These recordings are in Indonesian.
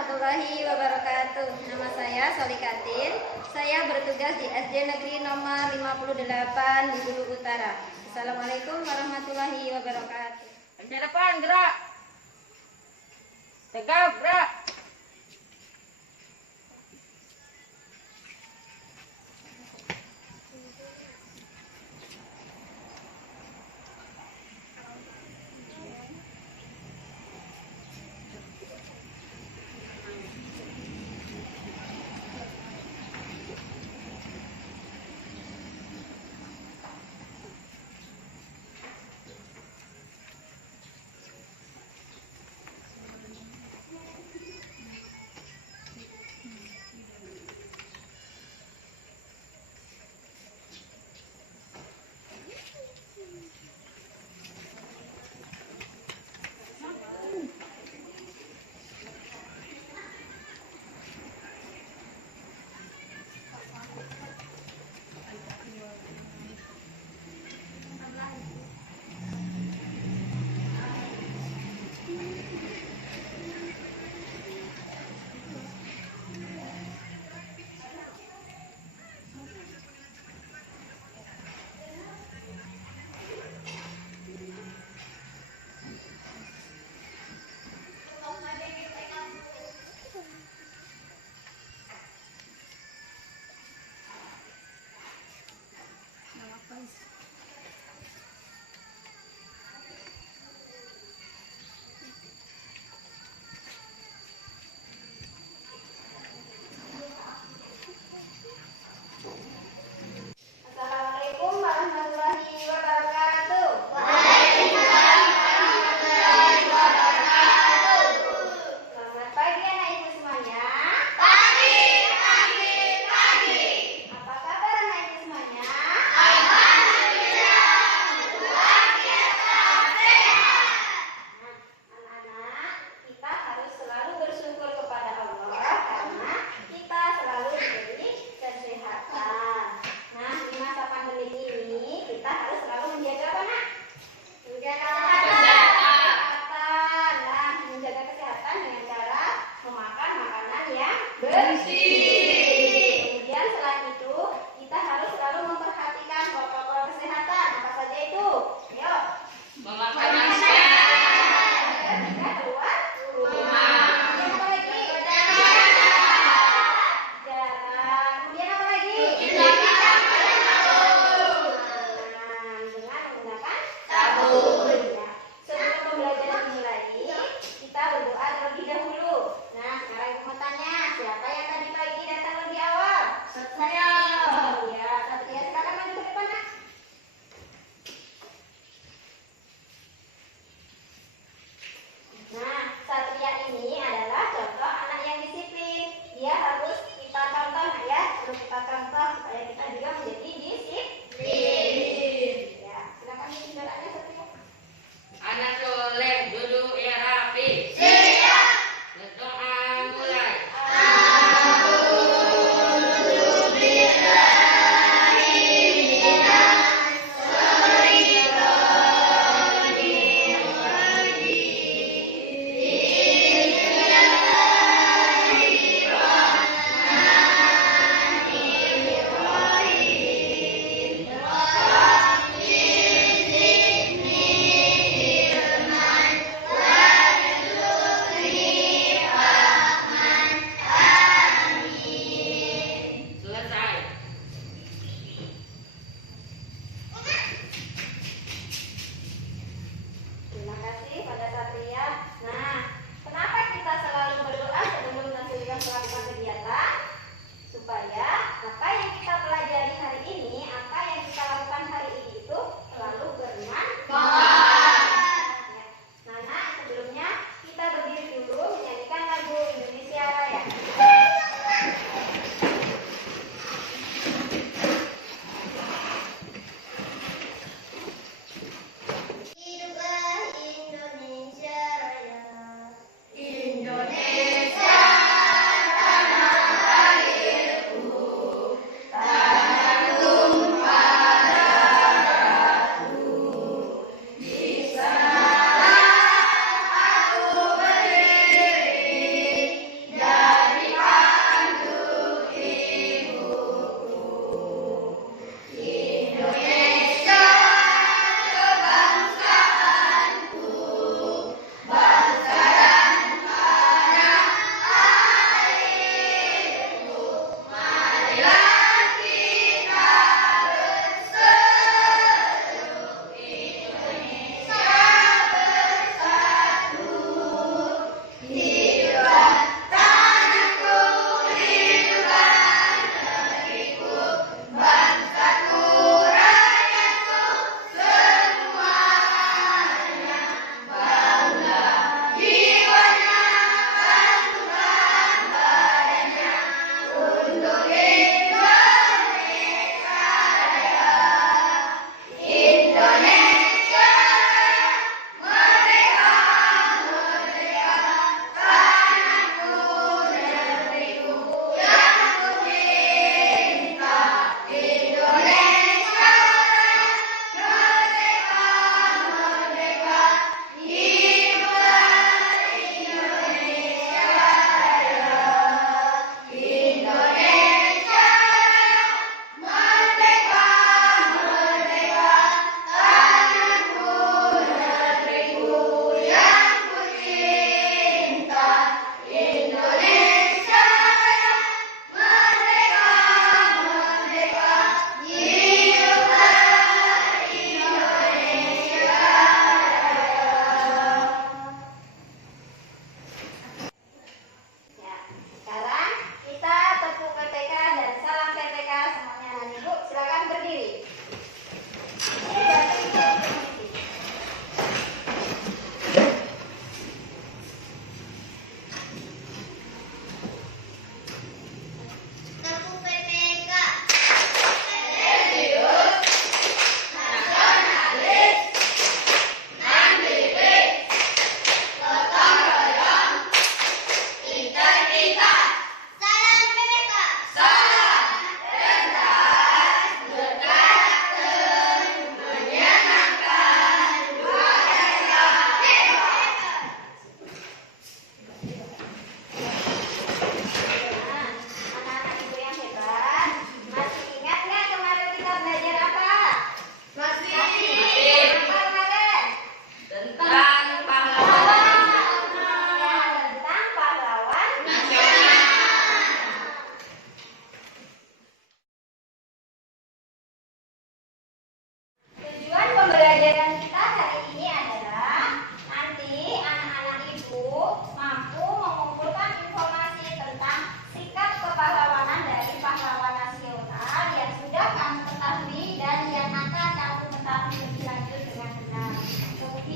warahmatullahi wabarakatuh. Nama saya Solikatin. Saya bertugas di SD Negeri nomor 58 di Hulu Utara. Assalamualaikum warahmatullahi wabarakatuh. Ke depan gerak. Tegap gerak.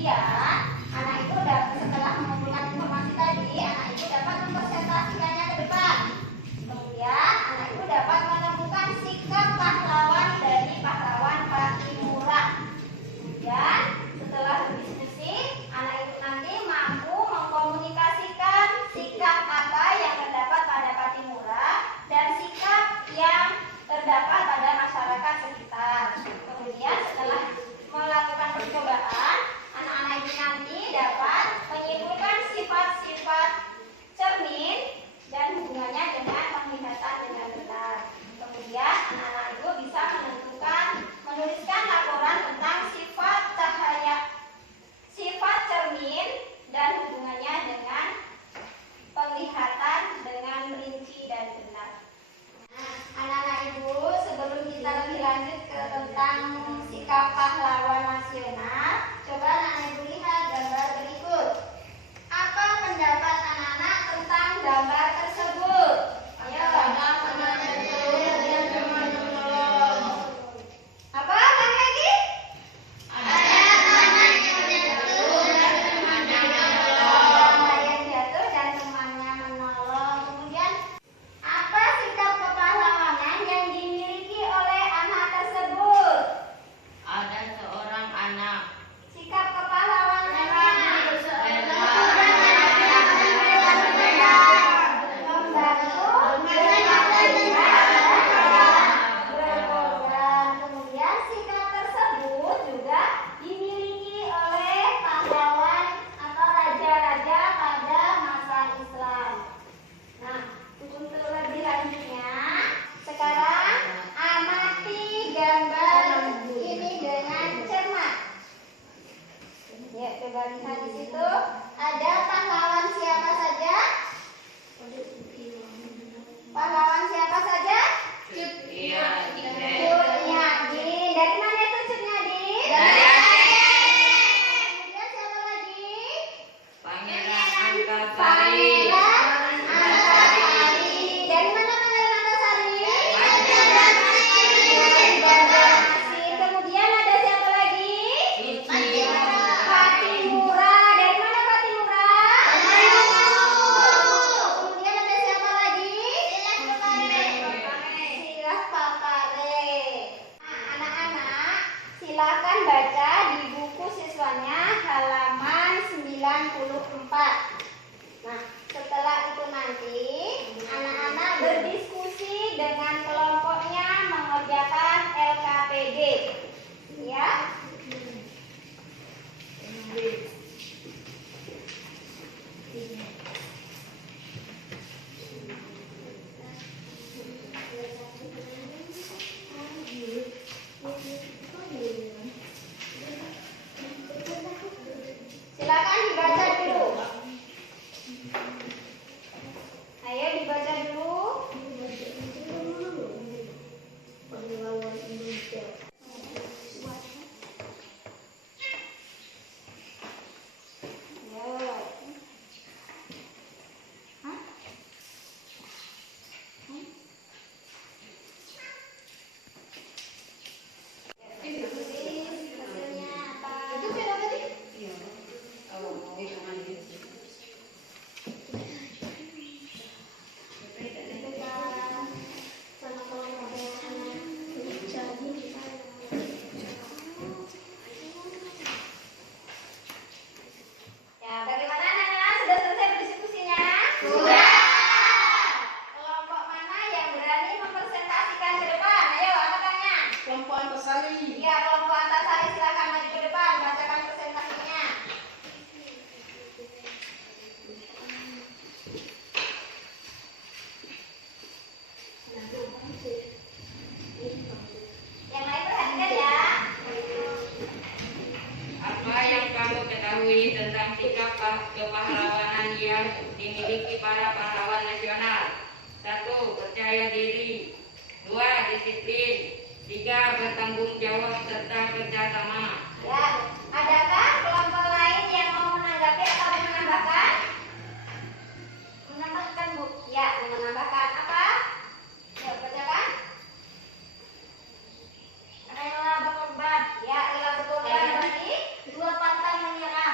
Kemudian anak itu setelah mengumpulkan informasi tadi, anak itu dapat mempresentasikannya ke depan. Kemudian anak itu dapat menemukan sikap pahlawan dari pahlawan Patimura. Kemudian setelah berdiskusi, anak itu nanti mampu mengkomunikasikan sikap apa yang terdapat pada Patimura dan sikap yang terdapat pada masyarakat sekitar. Kemudian setelah melakukan percobaan, anak-anak ini nanti dapat menyimpulkan sifat-sifat cermin dan hubungannya dengan penglihatan dengan benar. Kemudian anak-anak itu bisa menuliskan laporan tentang sifat cahaya, sifat cermin dan hubungannya dengan penglihatan dengan rinci dan benar. Nah, anak-anak ibu, sebelum kita lebih lanjut ke tentang sikap pahlawan nasional, coba anak-anak ibu lihat gambar berikut. Apa pendapat anak-anak tentang gambar tersebut? Ayo, apa lagi? Yang jatuh dan temannya menolong. Kemudian apa sikap kepahlawanan yang dimiliki oleh anak tersebut? Ada seorang anak. Sikap kepahlawanan berkorban. Kemudian sikap tersebut juga dimiliki oleh pahlawan atau raja-raja pada masa Islam. Nah, untuk lebih lanjutnya, sekarang amati gambar ini dengan cermat. Ya, coba lihat di situ. Ada pahlawan siapa saja? Pahlawan siapa saja? Iya, Cut Nyadin. Dari mana itu Cut Nyadin? Dari Kemudian siapa lagi? Pangeran Antasari. Pangeran Antasari. Dari mana Pangeran Antasari? Banjarmasin. Kemudian ada siapa lagi? Patimura. Dari mana Patimura? Kemudian ada siapa lagi? Silah Papare. Nah, anak-anak, silakan baca di buku siswanya halaman 94. Nah, setelah itu nanti anak-anak berdiskusi dengan kelompoknya mengerjakan LKPD. Ya. Silakan dibaca dulu. Ayo dibaca dulu. Ya, bagaimana anak-anak? Sudah selesai berdiskusinya? Sudah. Kelompok mana yang berani mempresentasikan ke depan? Ayo, angkatannya. Kelompok Antasari. Ya, kelompok Antasari silakan maju ke depan, bacakan presentasinya. Yang lain perhatikan ya. Apa yang kamu ketahui tentang sikap kepahlawanan yang dimiliki para pahlawan nasional? 1. Percaya diri. 2. Disiplin. 3. Bertanggung jawab serta kerjasama. Ya, adakah kelompok lain yang mau menanggapi atau menambahkan? Menambahkan, Bu. Ya, menambahkan apa? Ya, bacakan. Rela berkorban. Ya, rela berkorban berarti dua pantang menyerah.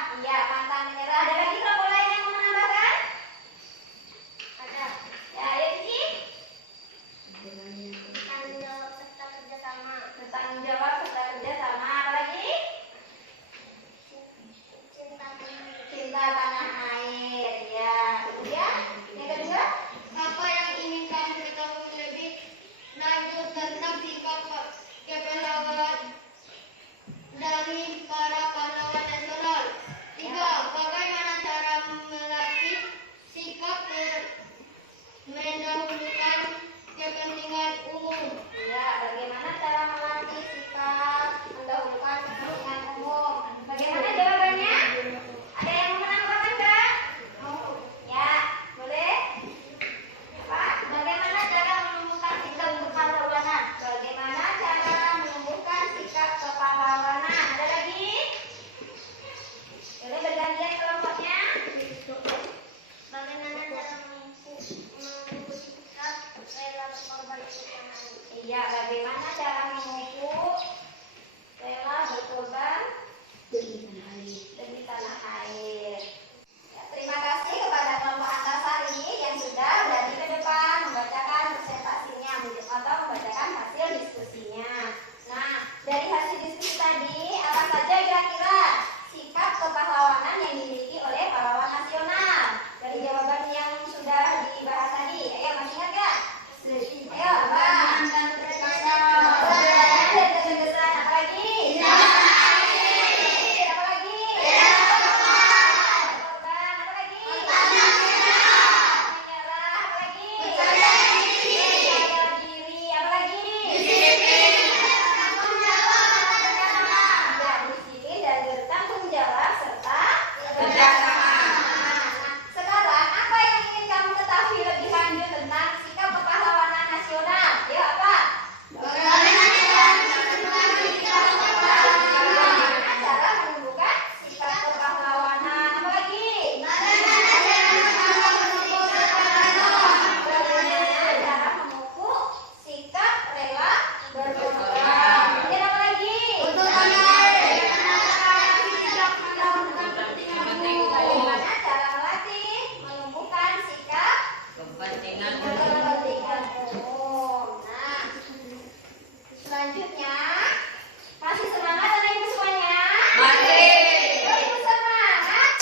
Ibu semangat.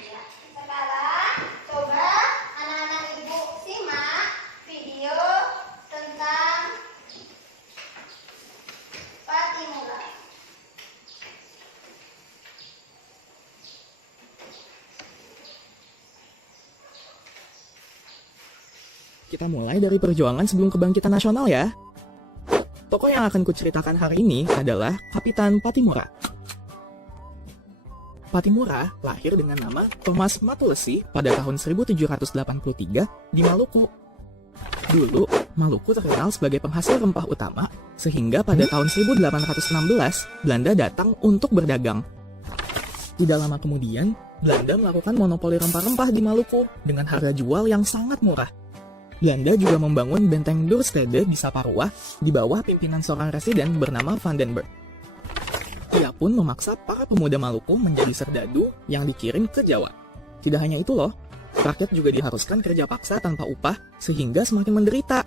Ya, sekarang coba anak-anak ibu simak video tentang Patimura. Kita mulai dari perjuangan sebelum kebangkitan nasional ya. Tokoh yang akan kuceritakan hari ini adalah Kapitan Patimura. Patimura lahir dengan nama Thomas Matulesi pada tahun 1783 di Maluku. Dulu, Maluku terkenal sebagai penghasil rempah utama, sehingga pada tahun 1816, Belanda datang untuk berdagang. Tidak lama kemudian, Belanda melakukan monopoli rempah-rempah di Maluku dengan harga jual yang sangat murah. Belanda juga membangun benteng Dorstede di Saparua di bawah pimpinan seorang residen bernama Van den Berg. Ia pun memaksa para pemuda Maluku menjadi serdadu yang dikirim ke Jawa. Tidak hanya itu loh, rakyat juga diharuskan kerja paksa tanpa upah sehingga semakin menderita.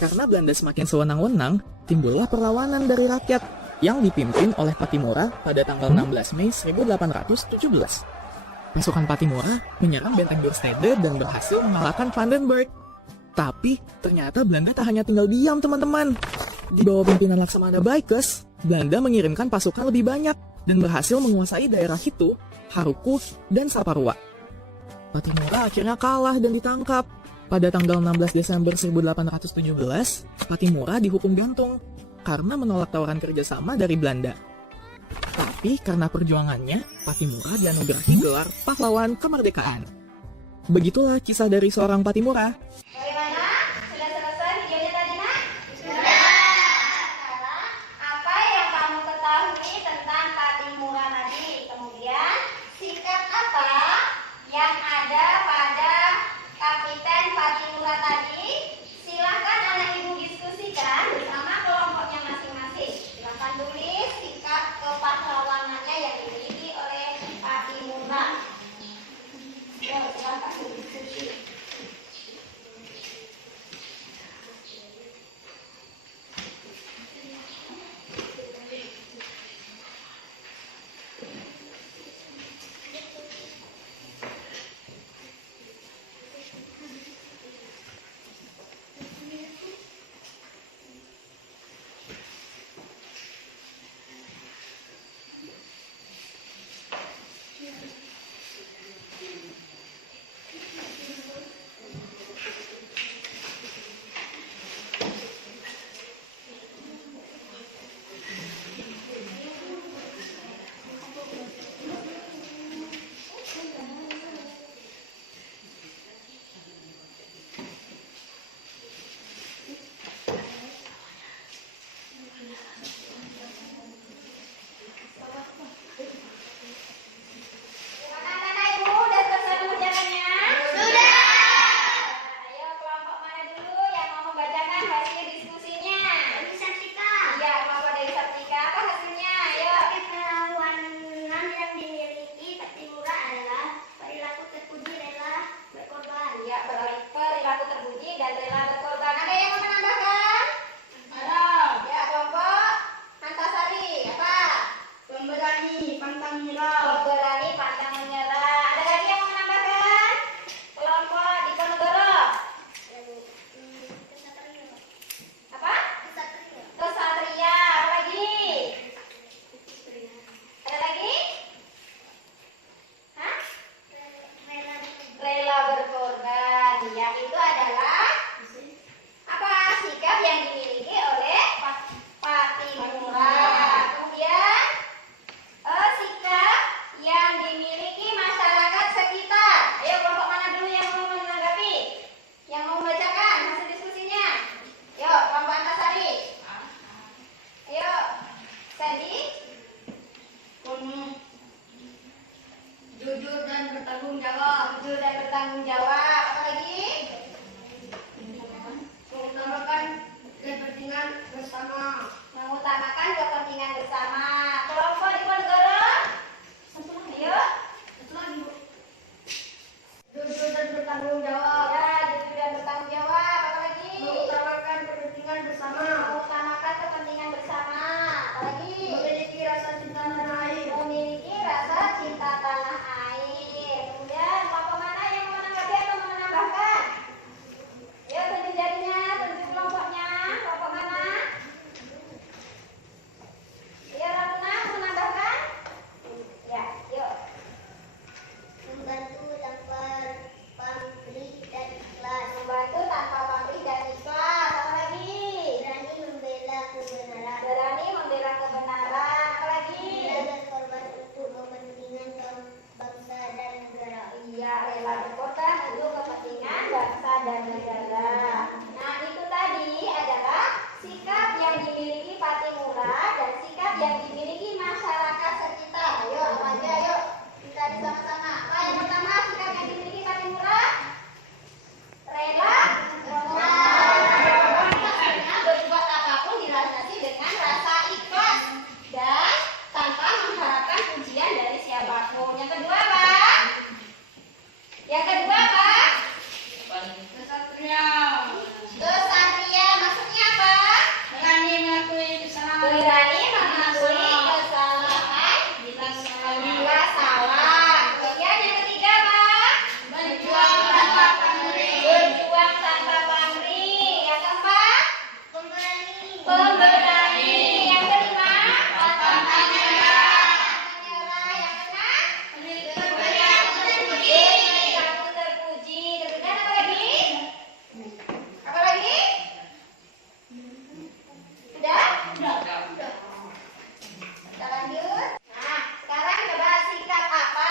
Karena Belanda semakin sewenang-wenang, timbullah perlawanan dari rakyat yang dipimpin oleh Patimura pada tanggal 16 Mei 1817. Pasukan Patimura menyerang benteng Dorstede dan berhasil mengalahkan Van den Berg. Tapi ternyata Belanda tak hanya tinggal diam teman-teman. Di bawah pimpinan Laksamana Baikes, Belanda mengirimkan pasukan lebih banyak dan berhasil menguasai daerah Hitu, Haruku, dan Saparua. Patimura akhirnya kalah dan ditangkap. Pada tanggal 16 Desember 1817, Patimura dihukum gantung karena menolak tawaran kerjasama dari Belanda. Tapi karena perjuangannya, Patimura dianugerahi gelar pahlawan kemerdekaan. Begitulah kisah dari seorang Patimura. Bagaimana? Sudah selesai videonya tadi, Nak? Sudah. Sekarang, apa yang kamu ketahui tentang Patimura tadi? Kemudian, sikap apa yang ada pada Kapiten Patimura tadi? Silahkan anak ibu diskusikan bersama kelompoknya masing-masing. Silahkan tulis sikap kepahlawanannya yang dimiliki oleh Patimura. Silahkan diskusi. kepentingan bersama. Mengutamakan kepentingan bersama. Apalagi memiliki rasa cinta tanah air. Memiliki rasa cinta tanah air. Kemudian kelompok mana yang mau menanggapi atau mau menambahkan? Yuk tunjuk jarinya, tunjuk kelompoknya. Kelompok mana? Ya, Ratna mau menambahkan? Ya, yuk. Membantu tanpa pamrih dan ikhlas. Membantu tanpa pamrih dan ikhlas. Apa lagi? Berani membela kebenaran. Berani membela kebenaran. Apa lagi? Rela berkorban untuk kepentingan bangsa dan negara. Iya, rela berkorban untuk kepentingan bangsa dan negara. Nah, itu tadi adalah sikap yang dimiliki Patimura dan sikap yang dimiliki masyarakat sekitar. Ayo, apa aja, yuk. Kita bersama-sama. Apa yang pertama, sikap yang dimiliki Patimura? Rela berbuat apapun dilandasi dengan rasa ikhlas dan tanpa mengharapkan pujian dari siapapun. Yang kedua apa? Yang kedua apa? Kesatria. Kesatria maksudnya apa? Berani mengakui kesalahan. Berani mengakui kesalahan bila salah. Kemudian yang ketiga apa? Berjuang tanpa pamrih. Berjuang tanpa pamrih. Yang keempat? Pemberani. Pemberani. Yang kelima? Pantang menyerah. Menyerah. Yang keenam? Beriaku terpuji. Aku terpuji. Kemudian apa lagi? Apa lagi? Sudah? Kita lanjut. Nah, sekarang coba sikap apa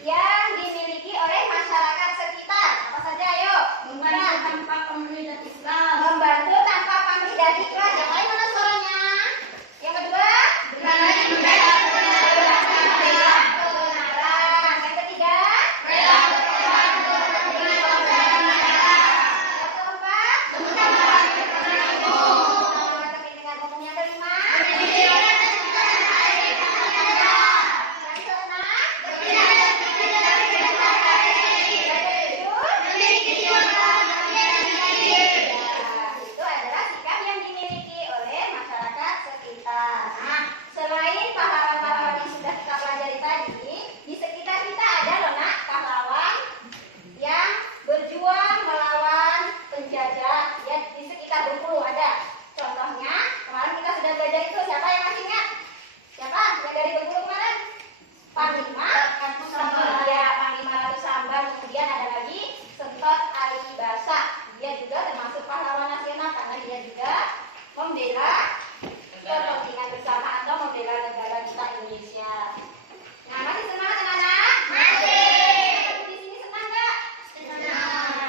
yang dimiliki oleh masyarakat sekitar? Apa saja, ayo? Membantu tanpa pamrih dan ikhlas. Membantu tanpa pamrih dan ikhlas. Yang lain mana suaranya? Yang kedua? Berani membela kebenaran. Bela kebenaran. Yang ketiga? Rela berkorban untuk kepentingan bangsa dan negara. Yang keempat? Mengutamakan kepentingan umum. Kepentingan umum. Yang kelima? Memiliki rasa cinta tanah air. Yang keenam? Berani membela kebenaran. Yang ketujuh? Memiliki jiwa kebahagiaan dan hadir. Itu adalah sikap yang dimiliki oleh masyarakat sekitar. Nah, selain pahlawan-pahlawan yang sudah kita pelajari tadi, di sekitar kita ada loh nak pahlawan yang berjuang melawan penjajah. Ya, di sekitar Bengkulu ada. Contohnya, kemarin kita sudah belajar itu. Siapa yang masih ingat? Siapa yang dari Bengkulu kemarin? Panglima Ratu Sambal. Ya, Panglima Ratu Sambal. Kemudian ada lagi Sentot Alibasa. Dia juga termasuk pahlawan nasional karena dia juga membela kepentingan bersama atau membela negara kita Indonesia. Nah, masih semangat anak-anak? Masih. Di sini senang nggak? Senang.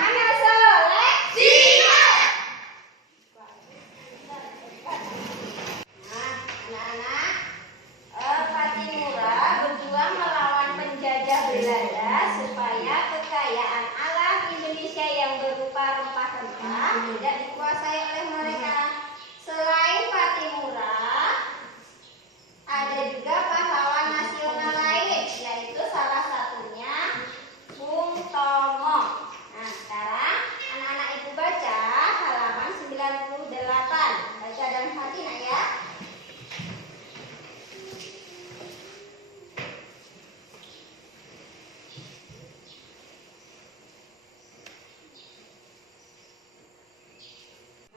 Anak soleh. Nah, anak-anak, Patimura berjuang melawan penjajah Belanda supaya kekayaan alam Indonesia yang berupa rempah-rempah tidak dikuasai oleh mereka. Selain Patimura, ada juga pahlawan nasional lain, yaitu salah satunya Bung Tomo. Nah, sekarang anak-anak ibu baca halaman 98. Baca dalam hati nak ya.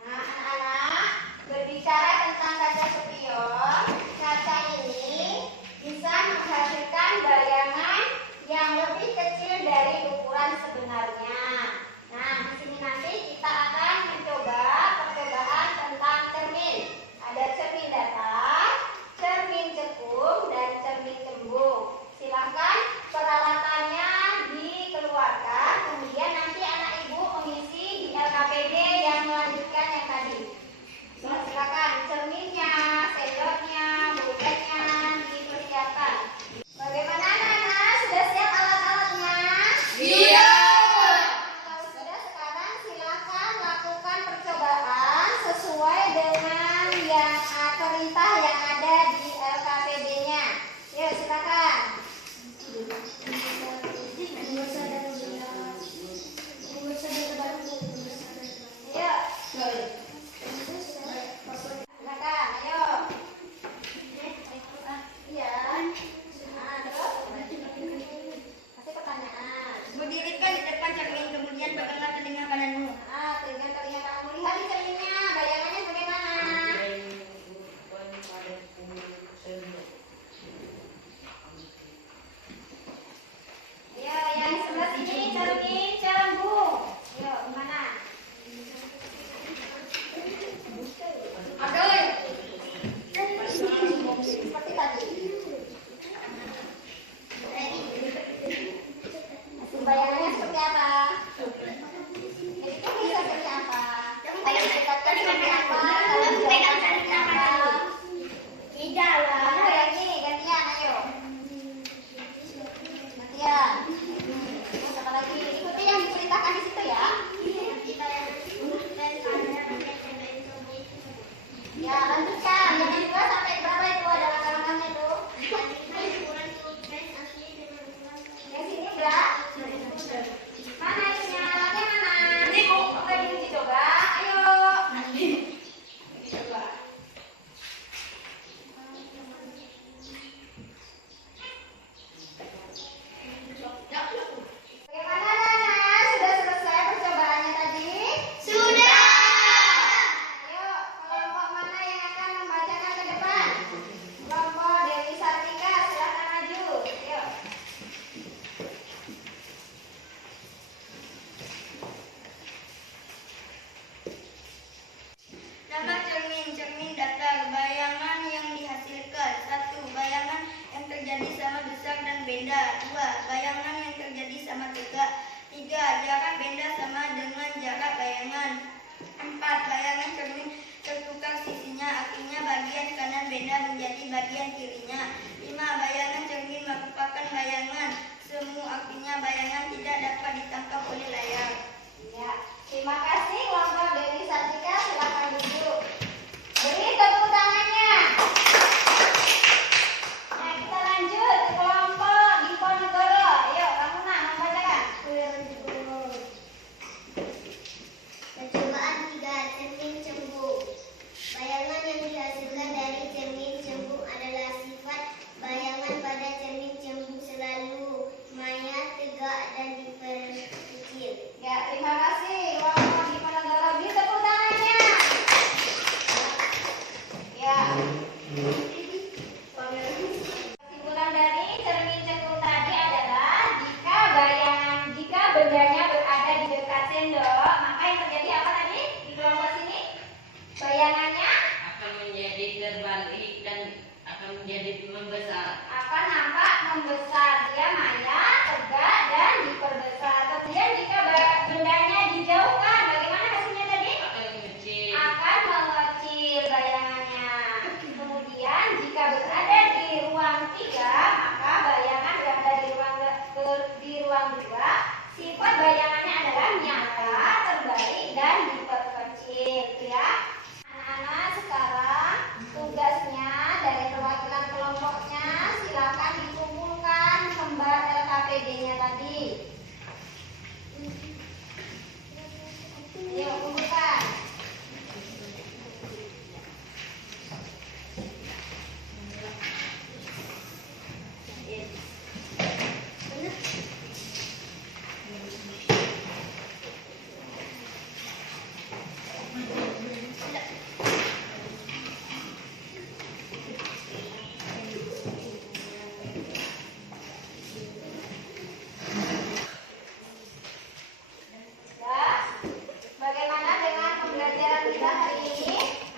Nah, anak-anak, berbicara tentang kaca spion, kaca ini Jarak benda sama dengan jarak bayangan. 4. Bayangan cermin tertukar sisinya, artinya bagian kanan benda menjadi bagian kirinya. 5. Bayangan cermin merupakan bayangan semu, artinya bayangan tidak dapat ditangkap oleh layar. Ya, terima kasih kelompok Dewi Sartika, silakan duduk. Beri tepuk tangannya. Nah, kita lanjut ke kelompok Diponegoro. Ayo, kamu nak membacakan. Percobaan 3. Cermin cembung. Bayangan yang dihasilkan dari cermin cembung adalah sifat bayangan pada cermin cembung selalu maya, tegak, dan diperkecil. Ya, terima kasih kelompok Diponegoro. Beri tepuk tangannya. Ya. Kesimpulan dari cermin cembung tadi adalah jika bendanya berada di dekat sendok, maka yang terjadi apa tadi di kelompok sini? Bayangannya akan menjadi terbalik dan akan menjadi membesar. akan nampak membesar, dia maya, tegak, dan diperbesar. Kemudian jika bendanya dijauhkan, bagaimana hasilnya tadi? Akan mengecil. Akan mengecil bayangannya. Kemudian jika berada di ruang 3, maka bayangan berada di ruang 2. Sifat bayangannya adalah nyata, terbalik, dan diperkecil. Itu ya. Anak-anak, sekarang tugasnya dari perwakilan kelompoknya silakan dikumpulkan lembar LKPD-nya tadi. Ayo kumpulkan. Ya, bagaimana dengan pembelajaran kita hari ini?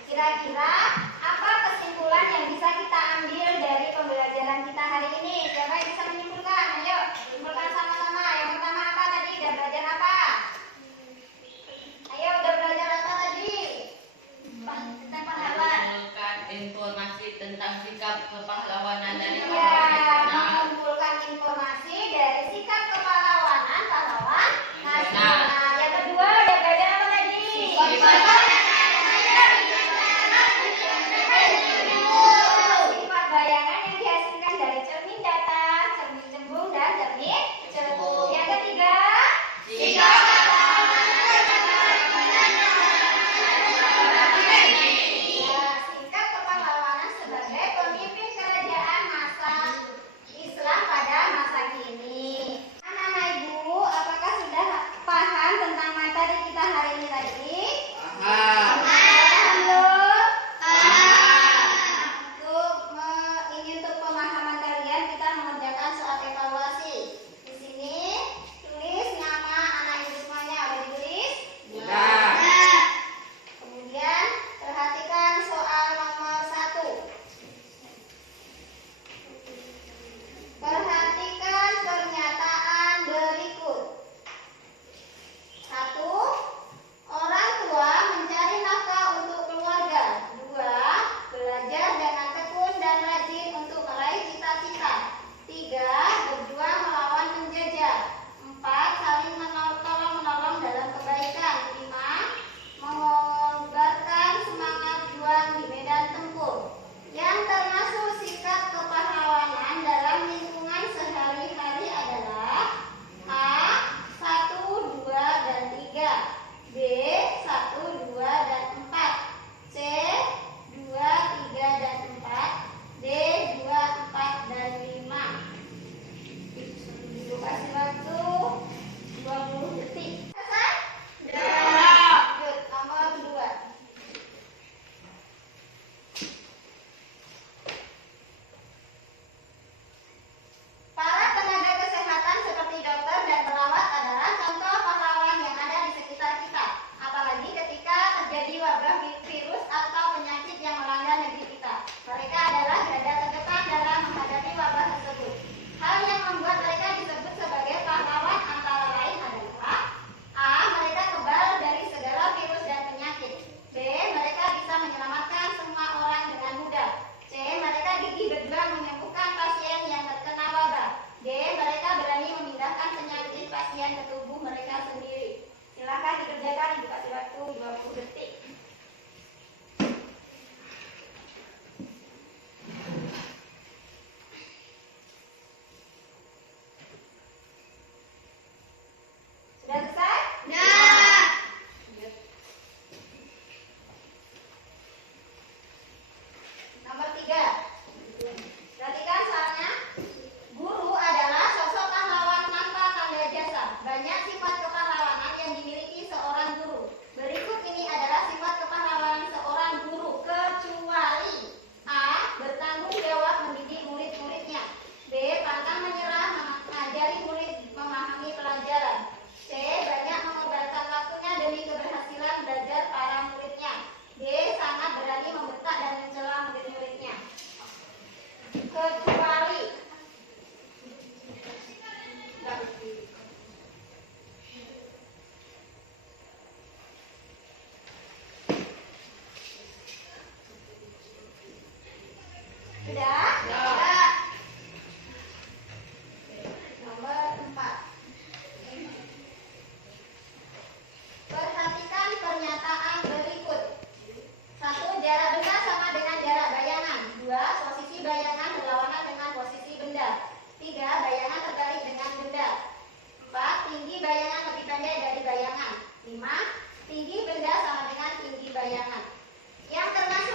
Kira-kira apa kesimpulan yang bisa kita ambil dari pembelajaran kita hari ini? Siapa yang bisa menyimpulkan? Ayo, simpulkan sama-sama. Yang pertama apa tadi? Udah belajar apa? Ayo, udah belajar apa tadi? Tentang pahlawan. Mengumpulkan informasi tentang sikap kepahlawanan dari Ya, pahlawan nasional. mengumpulkan informasi dari sikap kepahlawanan pahlawan nasional. Yang kedua, udah belajar apa tadi? Sifat bayangan yang dihasilkan dari cermin datar, cermin cembung, dan cermin cembung. Yang ketiga, Sikap ya, sikap kepahlawanan sebagai pemimpin kerajaan masa benda. 3. Bayangan terbalik dengan benda. 4. Tinggi bayangan lebih pendek dari bayangan. 5. Tinggi benda sama dengan tinggi bayangan. Yang termasuk